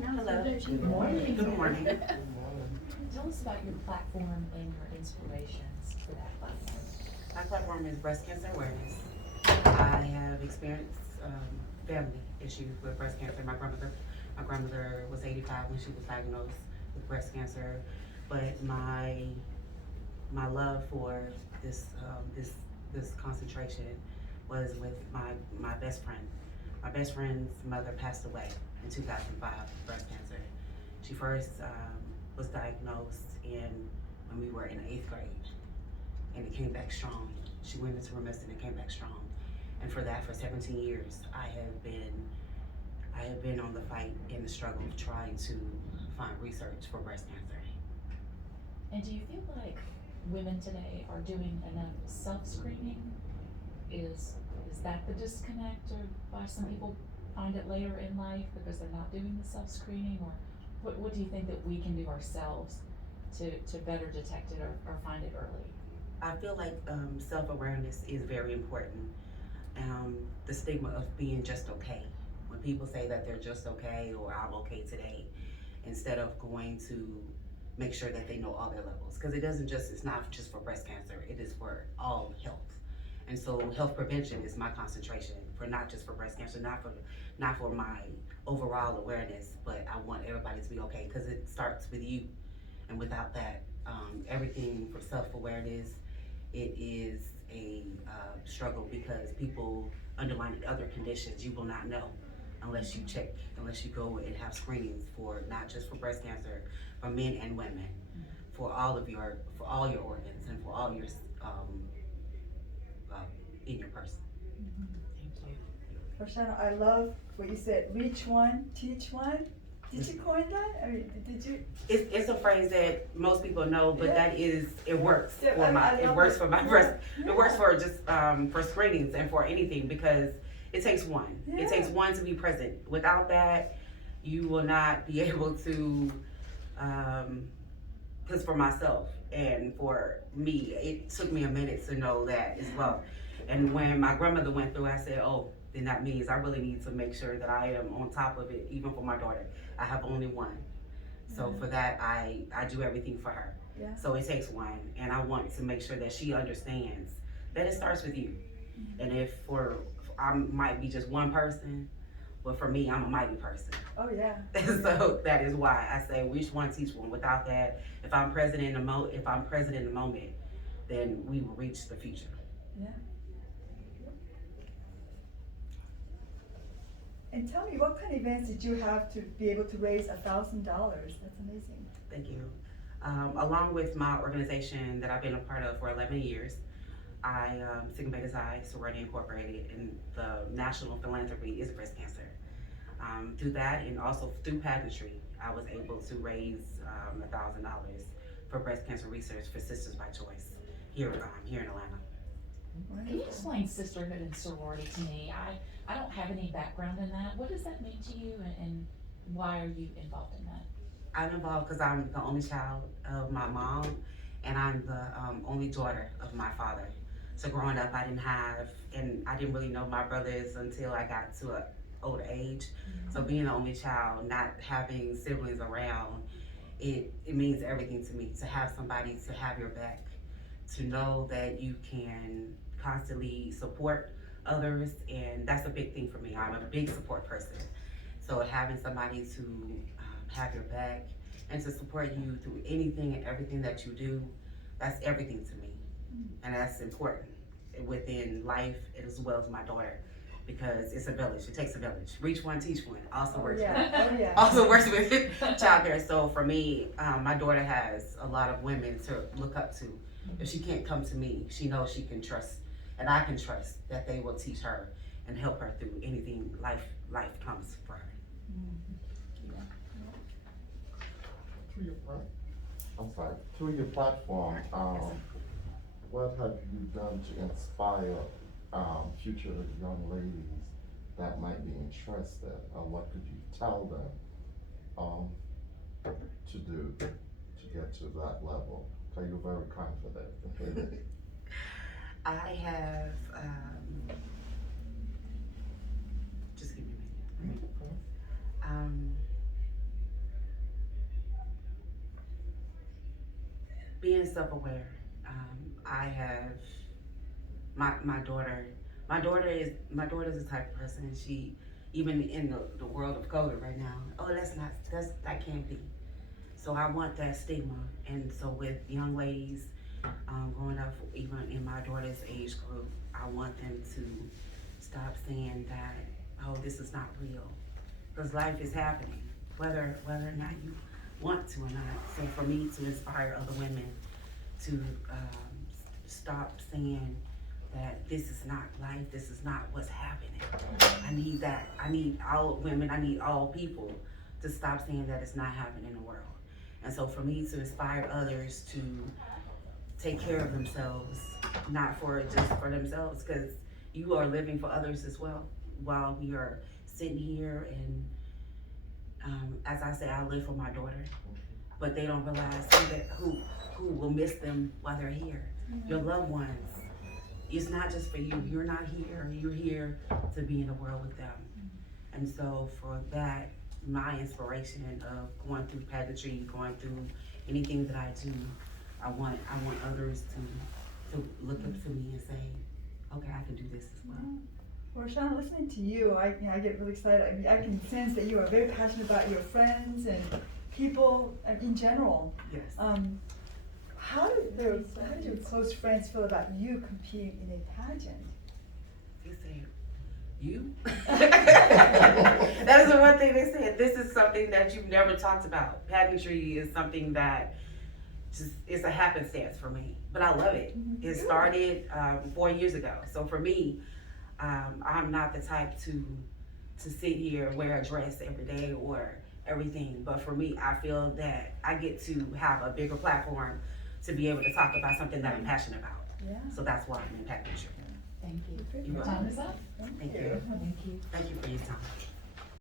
Hello. Good morning. Good morning. Tell us about your platform and your inspirations for that platform. My platform is breast cancer awareness. I have experienced family issues with breast cancer. My grandmother was 85 when she was diagnosed with breast cancer, but my love for this concentration was with my best friend. My best friend's mother passed away in 2005 with breast cancer. She first was diagnosed when we were in 8th grade, and it came back strong. She went into remission and came back strong. And for 17 years, I have been on the fight in the struggle of trying to find research for breast cancer. And do you feel like women today are doing enough self-screening? Is that the disconnect, or why some people find it later in life because they're not doing the self-screening? Or what do you think that we can do ourselves to better detect it or find it early? I feel like self-awareness is very important. The stigma of being just okay. When people say that they're just okay or I'm okay today, instead of going to make sure that they know all their levels. Because it's not just for breast cancer, it is for all health. And so health prevention is my concentration for not just for breast cancer, not for my overall awareness, but I want everybody to be okay because it starts with you. And without that, everything for self-awareness, it is a struggle because people underlying other conditions you will not know unless you check, unless you go and have screenings for not just for breast cancer, for men and women, for all your organs and for all your in your person. Thank you. Roshana, I love what you said, reach one, teach one. Did you coin that? I mean, did you? It's a phrase that most people know, but Yeah. it works Yeah, for I it love works it. for my Yeah, breast. yeah. It works for just for screenings and for anything because it takes one. Yeah. It takes one to be present. Without that, you will not be able to. Because for myself and for me, it took me a minute to know that as well. And when my grandmother went through, I said, "Oh, then that means I really need to make sure that I am on top of it, even for my daughter. I have only one." So for that, I do everything for her. Yeah. So it takes one, and I want to make sure that she understands that it starts with you. And I might be just one person, but for me, I'm a mighty person. Oh, yeah. And so that is why I say reach one, teach one. Without that, if I'm present in the moment, then we will reach the future. Yeah. And tell me, what kind of events did you have to be able to raise $1,000? That's amazing. Thank you. Along with my organization that I've been a part of for 11 years, Sigma Beta Psi Sorority Incorporated, and the national philanthropy is breast cancer. Through that and also through pageantry, I was able to raise $1,000 for breast cancer research for Sisters by Choice here in Atlanta. Can you explain sisterhood and sorority to me? I don't have any background in that. What does that mean to you, and why are you involved in that? I'm involved because I'm the only child of my mom, and I'm the only daughter of my father. So growing up, I didn't really know my brothers until I got to an older age. So being the only child, not having siblings around, it means everything to me. To have somebody to have your back, to know that you can constantly support others, and that's a big thing for me. I'm a big support person. So having somebody to have your back and to support you through anything and everything that you do, that's everything to me. And that's important within life as well as my daughter, because it's a village. It takes a village. Reach one, teach one. Also works with childcare. So for me, my daughter has a lot of women to look up to. If she can't come to me, she knows she can trust, and I can trust that they will teach her and help her through anything life comes for her. Through your platform, what have you done to inspire future young ladies that might be interested? What could you tell them to do to get to that level? Because you're very confident. I have, just give me a minute. being self-aware. I have my daughter. My daughter's the type of person. She, even in the world of COVID right now. Oh, that can't be. So I want that stigma. And so with young ladies growing up, even in my daughter's age group, I want them to stop saying that, oh, this is not real, because life is happening, whether or not you want to or not. So for me to inspire other women to stop saying that this is not life, this is not what's happening. I need that. I need all women, I need all people to stop saying that it's not happening in the world. And so for me to inspire others to take care of themselves, not just for themselves, because you are living for others as well, while we are sitting here and as I say, I live for my daughter, but they don't realize who will miss them while they're here. Your loved ones. It's not just for you. You're not here. You're here to be in the world with them. And so for that, my inspiration of going through pageantry, going through anything that I do, I want others to look up to me and say, okay, I can do this as well. Well, Shauna, listening to you, I get really excited. I mean, I can sense that you are very passionate about your friends and people in general. Yes. How do your close friends feel about you competing in a pageant? They say, you? That is the one thing they said. This is something that you've never talked about. Pageantry is something that just is a happenstance for me, but I love it. It started 4 years ago. So for me, I'm not the type to sit here and wear a dress every day or everything. But for me, I feel that I get to have a bigger platform to be able to talk about something that I'm passionate about. Yeah. So that's why I'm in pageantry. Thank you. You're Your time is up. Thank you. Thank you. Thank you for your time.